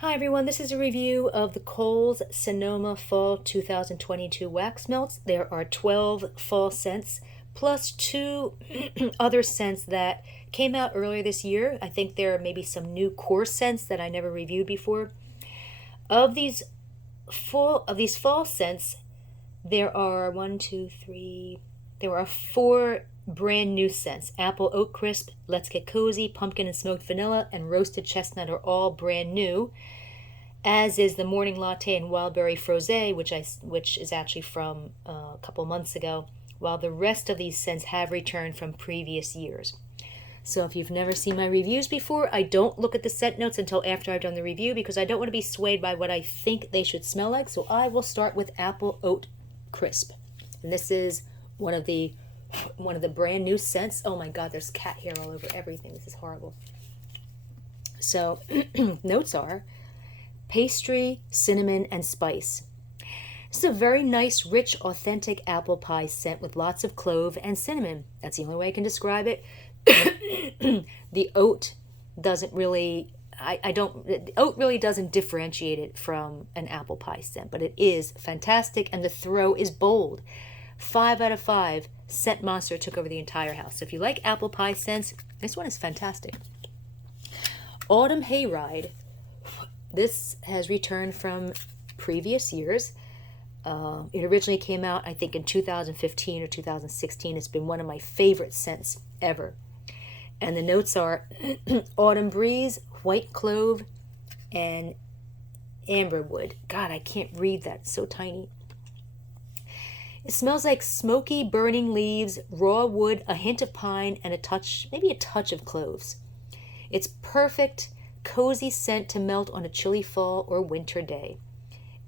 Hi everyone, this is a review of the Kohl's Sonoma Fall 2022 wax melts. There are 12 fall scents plus two other scents that came out earlier this year. I think there are maybe some new core scents that I never reviewed before. Of these fall scents, there are there are four brand new scents. Apple Oat Crisp, Let's Get Cozy, Pumpkin and Smoked Vanilla, and Roasted Chestnut are all brand new, as is the Morning Latte and Wildberry Frosé, which is actually from a couple months ago, while the rest of these scents have returned from previous years. So if you've never seen my reviews before, I don't look at the scent notes until after I've done the review because I don't want to be swayed by what I think they should smell like. So I will start with Apple Oat Crisp. And this is one of the brand new scents. Oh my god, there's cat hair all over everything. This is horrible. So notes are pastry, cinnamon, and spice. This is a very nice, rich, authentic apple pie scent with lots of clove and cinnamon. That's the only way I can describe it. The oat doesn't really, oat really doesn't differentiate it from an apple pie scent, but it is fantastic, and the throw is bold. 5 out of 5. Scent Monster took over the entire house. So if you like apple pie scents, this one is fantastic. Autumn Hayride. This has returned from previous years. It originally came out, I think, in 2015 or 2016. It's been one of my favorite scents ever. And the notes are autumn breeze, white clove, and amberwood. God, I can't read that. It's so tiny. It smells like smoky, burning leaves, raw wood, a hint of pine, and maybe a touch of cloves. It's perfect, cozy scent to melt on a chilly fall or winter day.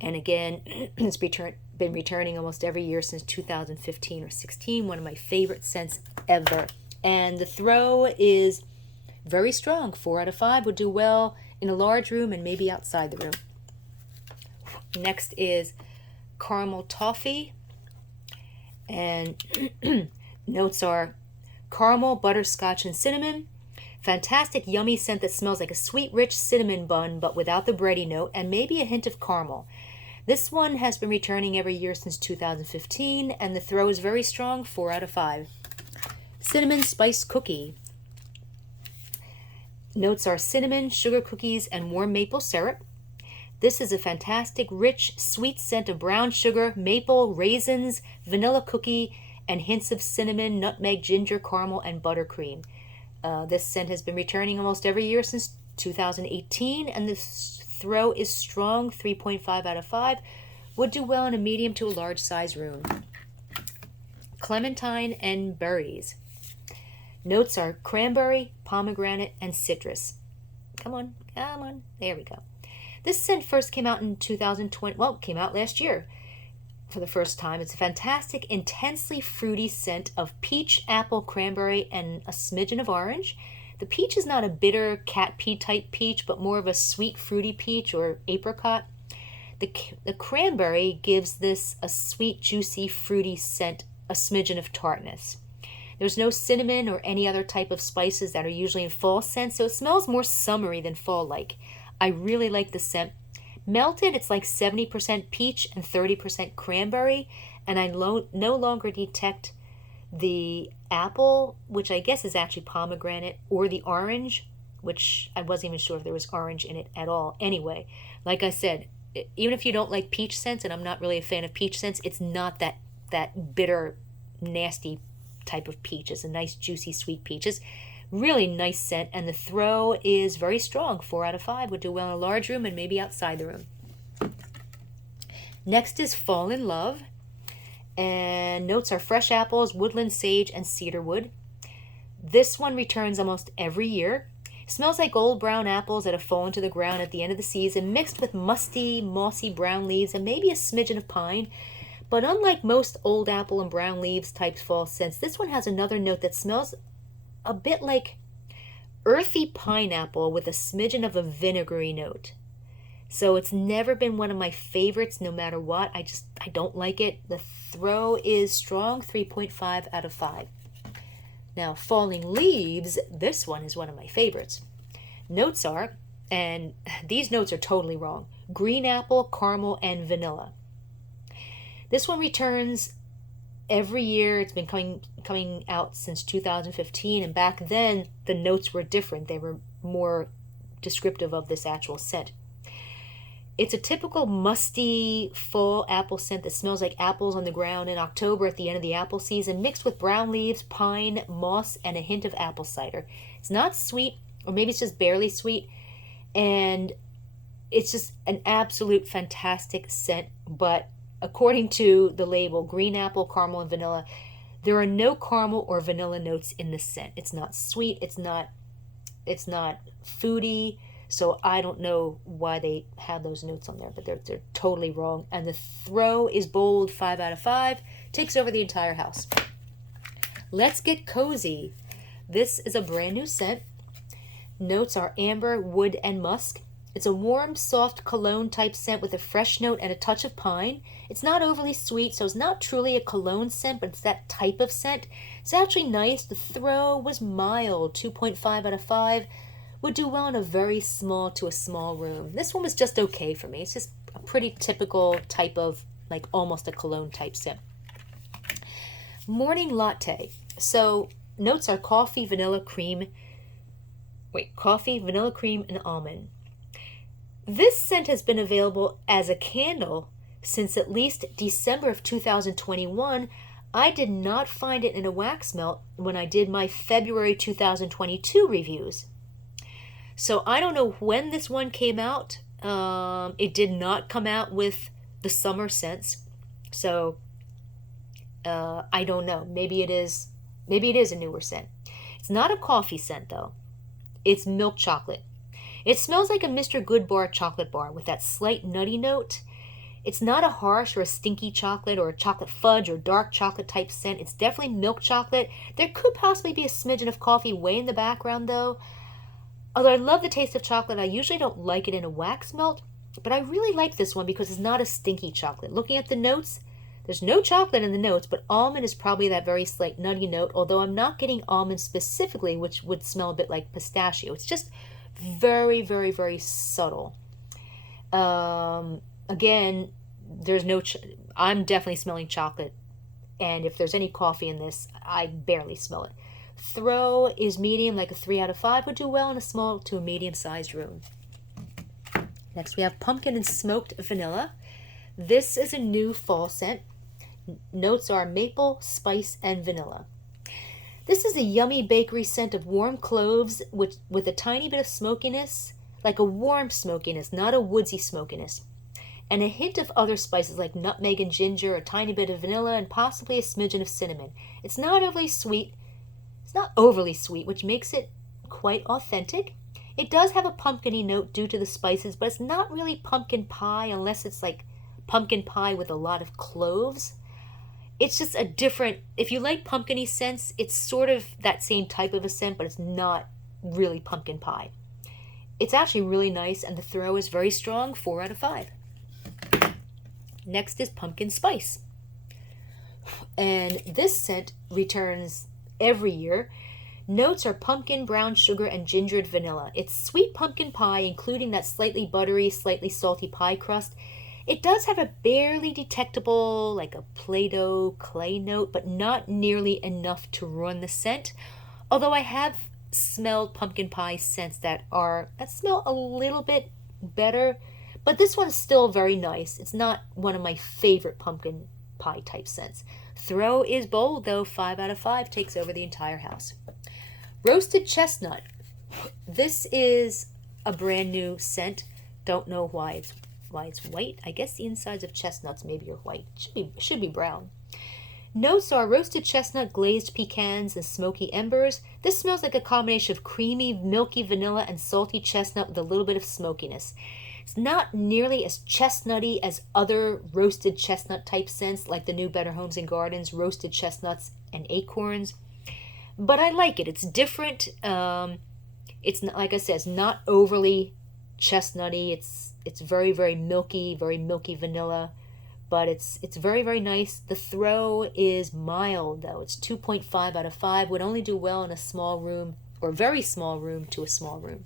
And again, it's been returning almost every year since 2015 or 16. One of my favorite scents ever. And the throw is very strong. 4 out of 5 would do well in a large room and maybe outside the room. Next is caramel toffee. And notes are caramel, butterscotch, and cinnamon. Fantastic, yummy scent that smells like a sweet, rich cinnamon bun, but without the bready note, and maybe a hint of caramel. This one has been returning every year since 2015, and the throw is very strong, 4 out of 5. Cinnamon Spice Cookie. Notes are cinnamon, sugar cookies, and warm maple syrup. This is a fantastic, rich, sweet scent of brown sugar, maple, raisins, vanilla cookie, and hints of cinnamon, nutmeg, ginger, caramel, and buttercream. This scent has been returning almost every year since 2018, and the throw is strong, 3.5 out of 5. Would do well in a medium to a large size room. Clementine and berries. Notes are cranberry, pomegranate, and citrus. Come on. There we go. This scent first came out in 2020. Well, it came out last year for the first time. It's a fantastic, intensely fruity scent of peach, apple, cranberry, and a smidgen of orange. The peach is not a bitter cat pea type peach, but more of a sweet, fruity peach or apricot. The cranberry gives this a sweet, juicy, fruity scent, a smidgen of tartness. There's no cinnamon or any other type of spices that are usually in fall scents, so it smells more summery than fall-like. I really like the scent. Melted, it's like 70% peach and 30% cranberry, and I no longer detect the apple, which I guess is actually pomegranate, or the orange, which I wasn't even sure if there was orange in it at all. Anyway, like I said, even if you don't like peach scents, and I'm not really a fan of peach scents, it's not that bitter, nasty type of peach. It's a nice, juicy, sweet peach. It's really nice scent, and the throw is very strong. 4 out of 5 would do well in a large room and maybe outside the room. Next is Fall in Love, and notes are fresh apples, woodland sage, and cedarwood. This one returns almost every year. It smells like old brown apples that have fallen to the ground at the end of the season, mixed with musty, mossy brown leaves and maybe a smidgen of pine. But unlike most old apple and brown leaves type fall scents, this one has another note that smells a bit like earthy pineapple with a smidgen of a vinegary note. So it's never been one of my favorites no matter what. I don't like it. The throw is strong, 3.5 out of 5. Now, Falling Leaves, this one is one of my favorites. Notes are And these notes are totally wrong. Green apple, caramel, and vanilla. This one returns every year. It's been coming out since 2015, and back then the notes were different. They were more descriptive of this actual scent. It's a typical musty fall apple scent that smells like apples on the ground in October at the end of the apple season, mixed with brown leaves, pine, moss, and a hint of apple cider. It's not sweet, or maybe it's just barely sweet, and it's just an absolute fantastic scent. But according to the label, green apple, caramel, and vanilla, there are no caramel or vanilla notes in this scent. It's not sweet, it's not foody. So I don't know why they have those notes on there, but they're totally wrong. And the throw is bold, 5 out of 5. Takes over the entire house. Let's get cozy. This is a brand new scent. Notes are amber, wood, and musk. It's a warm, soft cologne type scent with a fresh note and a touch of pine. It's not overly sweet, so it's not truly a cologne scent, but it's that type of scent. It's actually nice. The throw was mild, 2.5 out of 5. Would do well in a very small to a small room. This one was just okay for me. It's just a pretty typical type of, like, almost a cologne type scent. Morning latte. So notes are coffee, vanilla cream, and almond. This scent has been available as a candle since at least December of 2021. I did not find it in a wax melt when I did my February 2022 reviews. So I don't know when this one came out. It did not come out with the summer scents. So I don't know. Maybe it is a newer scent. It's not a coffee scent though. It's milk chocolate. It smells like a Mr. Goodbar chocolate bar with that slight nutty note. It's not a harsh or a stinky chocolate or a chocolate fudge or dark chocolate type scent. It's definitely milk chocolate. There could possibly be a smidgen of coffee way in the background though. Although I love the taste of chocolate, I usually don't like it in a wax melt, but I really like this one because it's not a stinky chocolate. Looking at the notes, there's no chocolate in the notes, but almond is probably that very slight nutty note, although I'm not getting almond specifically, which would smell a bit like pistachio. It's just very, very, very subtle. Again, I'm definitely smelling chocolate, and if there's any coffee in this, I barely smell it. Throw is medium, like a 3 out of 5. Would do well in a small to a medium-sized room. Next, we have pumpkin and smoked vanilla. This is a new fall scent. Notes are maple, spice, and vanilla. This is a yummy bakery scent of warm cloves with a tiny bit of smokiness, like a warm smokiness, not a woodsy smokiness, and a hint of other spices like nutmeg and ginger, a tiny bit of vanilla, and possibly a smidgen of cinnamon. It's not overly sweet. It's not overly sweet, which makes it quite authentic. It does have a pumpkin-y note due to the spices, but it's not really pumpkin pie unless it's like pumpkin pie with a lot of cloves. It's just a different, if you like pumpkin-y scents, it's sort of that same type of a scent, but it's not really pumpkin pie. It's actually really nice, and the throw is very strong, 4 out of 5. Next is pumpkin spice. And this scent returns every year. Notes are pumpkin, brown sugar, and gingered vanilla. It's sweet pumpkin pie, including that slightly buttery, slightly salty pie crust. It does have a barely detectable, like a Play-Doh clay note, but not nearly enough to ruin the scent. Although I have smelled pumpkin pie scents that smell a little bit better, but this one's still very nice. It's not one of my favorite pumpkin pie type scents. Throw is bold though, 5 out of 5, takes over the entire house. Roasted chestnut. This is a brand new scent. Don't know why it's white. I guess the insides of chestnuts maybe are white. Should be brown. Notes are roasted chestnut, glazed pecans, and smoky embers. This smells like a combination of creamy, milky vanilla and salty chestnut with a little bit of smokiness. It's not nearly as chestnutty as other roasted chestnut type scents like the new Better Homes and Gardens roasted chestnuts and acorns, but I like it. It's different. It's not, like I said, it's not overly chestnutty. It's very, very milky vanilla, but it's very, very nice. The throw is mild though. It's 2.5 out of 5. Would only do well in a small room or very small room to a small room.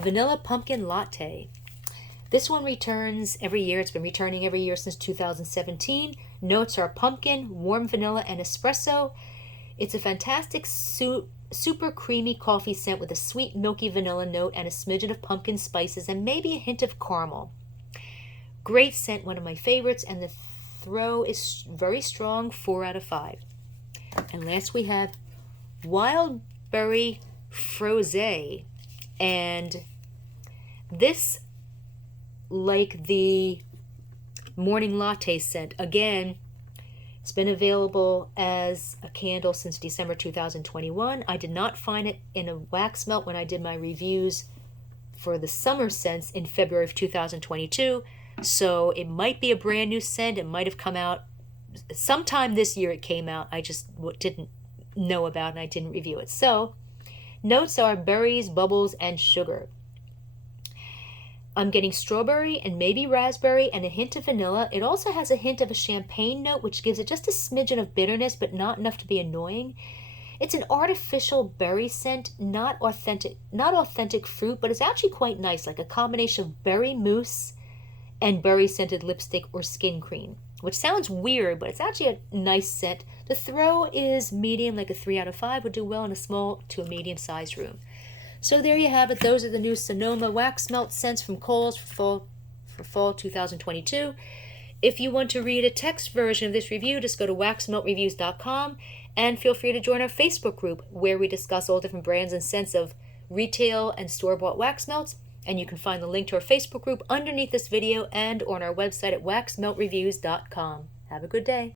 Vanilla Pumpkin Latte. This one returns every year. It's been returning every year since 2017. Notes are pumpkin, warm vanilla, and espresso. It's a fantastic super creamy coffee scent with a sweet milky vanilla note and a smidgen of pumpkin spices and maybe a hint of caramel. Great scent, one of my favorites, and the throw is very strong, 4 out of 5. And last we have Wildberry Frosé. And this, like the morning latte scent, again, it's been available as a candle since December 2021. I did not find it in a wax melt when I did my reviews for the summer scents in February of 2022. So it might be a brand new scent. It might have come out sometime this year. It came out. I just didn't know about it and I didn't review it. So notes are berries, bubbles, and sugar. I'm getting strawberry and maybe raspberry and a hint of vanilla. It also has a hint of a champagne note, which gives it just a smidgen of bitterness, but not enough to be annoying. It's an artificial berry scent, not authentic fruit, but it's actually quite nice, like a combination of berry mousse and berry scented lipstick or skin cream, which sounds weird, but it's actually a nice scent. The throw is medium, like a 3 out of 5 would do well in a small to a medium-sized room. So there you have it. Those are the new Sonoma wax melt scents from Kohl's for fall 2022. If you want to read a text version of this review, just go to waxmeltreviews.com and feel free to join our Facebook group where we discuss all different brands and scents of retail and store-bought wax melts. And you can find the link to our Facebook group underneath this video and on our website at waxmeltreviews.com. Have a good day.